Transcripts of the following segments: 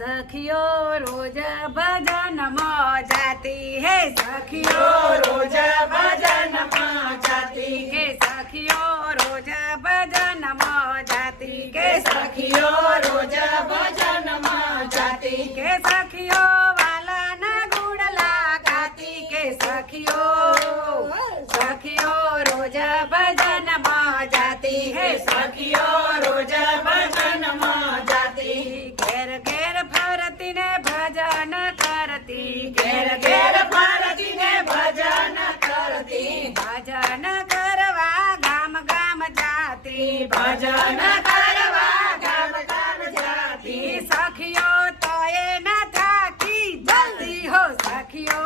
सखियो रोज भजन में जाती है, सखियो रोज भजन में जाती के सखियो रोज भजन में जाती के सखियो रोज भजन में जाती के सखियो वाला न गुड़ला गाती के सखियो सखियो रोज भजन में जाती है, सखियो रोज भजन में जाती घेर घेर फरती ने भजन करती घेर घेर फरती ने भजन करती भजन करवा गाम गाम जाती भजन करवा गाम गाम जाती सखियो तो ये न थाकी जल्दी हो सखियो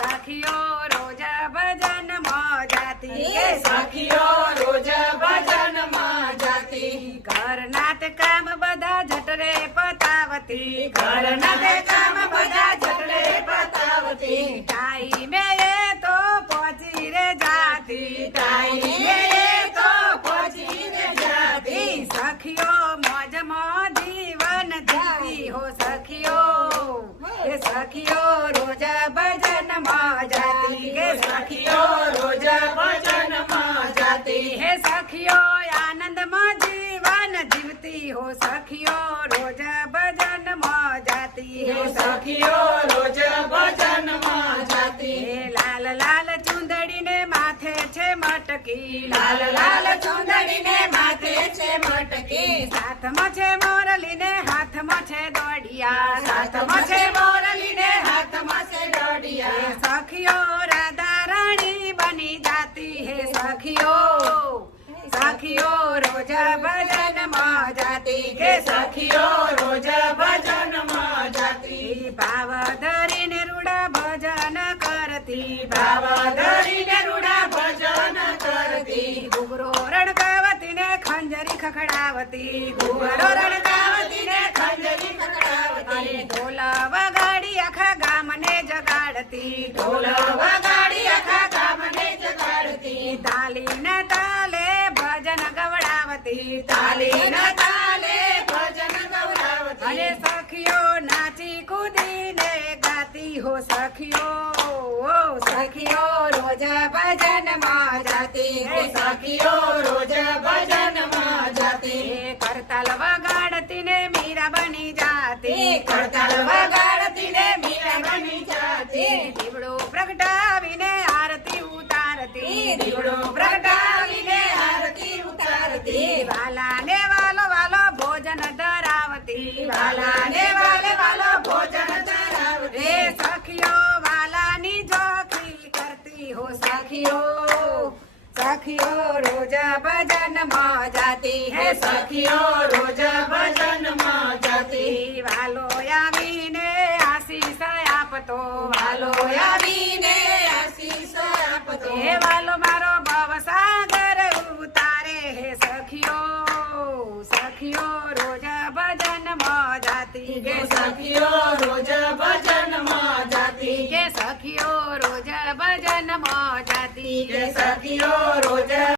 सखियो रोज भजन में जाती सखियो रोज भजन में जाती घर नाट काम बधा झटरे पतावती घर नाटे काम बधा झटरे पतावती टाइम ये तो पहुंची रे जाती टाइम ये तो पहुंची रे जाती सखियो मौज में जीवन जीती हो सखियो ये सखियो रोज भजन में जाती के सखियो रोज भजन में जाती हे सखियो आनंद में जीवन जीवती हो सखियो रोज भजन में जाती है सखियो रोज भजन में जाती हे लाल लाल चुंदड़ी ने माथे छे मटकी लाल लाल चुंदड़ी ने माथे छे मटकी साथ में छे मोरली ने हाथ में छे दौड़िया साथ में छे मोरली ने हाथ में छे डोडिया सखियो राधा रानी बनी जाती है सखियो सखियो रोज भजन में जाती के सखियो रोज भजन में जाती भाव धरी ने रूड़ा भजन करती भाव धरी ने रूड़ा भजन करती घुघरो रणकावती ने खंजरी खखड़ावती घुघरो रणकावती ने खंजरी खखड़ावती ढोल वगाड़ी आखा गाम ने जगाड़ती ढोल वगाड़ी आखा गाम ने जगाड़ती ताली न ताले भजन गवड़ावती ताली न ताले भजन गवड़ावती अरे सखियो नाची कूदी ने गाती हो सखियो ओ सखियो रोज भजन में जाती है सखियो रोज भजन में जाती करताल वगाड़ती ने मीरा बनी जाती करताल वगाड़ती ने मीरा बनी जाती દીવડો પ્રગટાવીને આરતી ઉતારતી દીવડો પ્રગટાવીને આરતી ઉતારતી વાલા ને વાલો વાલો ભોજન ધરાવતી વાલા ને વાલે વાલો ભોજન ધરાવતી રે સખિયો વાલાની જોખી કરતી હો સખિયો સખિયો રોજ ભજન માં જાતી હે સખિયો રોજ ભજન માં જાતી વાલો આવીને આશીષ આપતો વાલો આવીને આશીષ આપતો હે વાલો મારો ભવસાગર ઉતારે હે સખિયો સખિયો રોજ ભજન માં જાતી કે સખિયો રોજ ભજન માં જાતી કે સખિયો રોજ ભજન માં જાતી કે સખિયો રોજ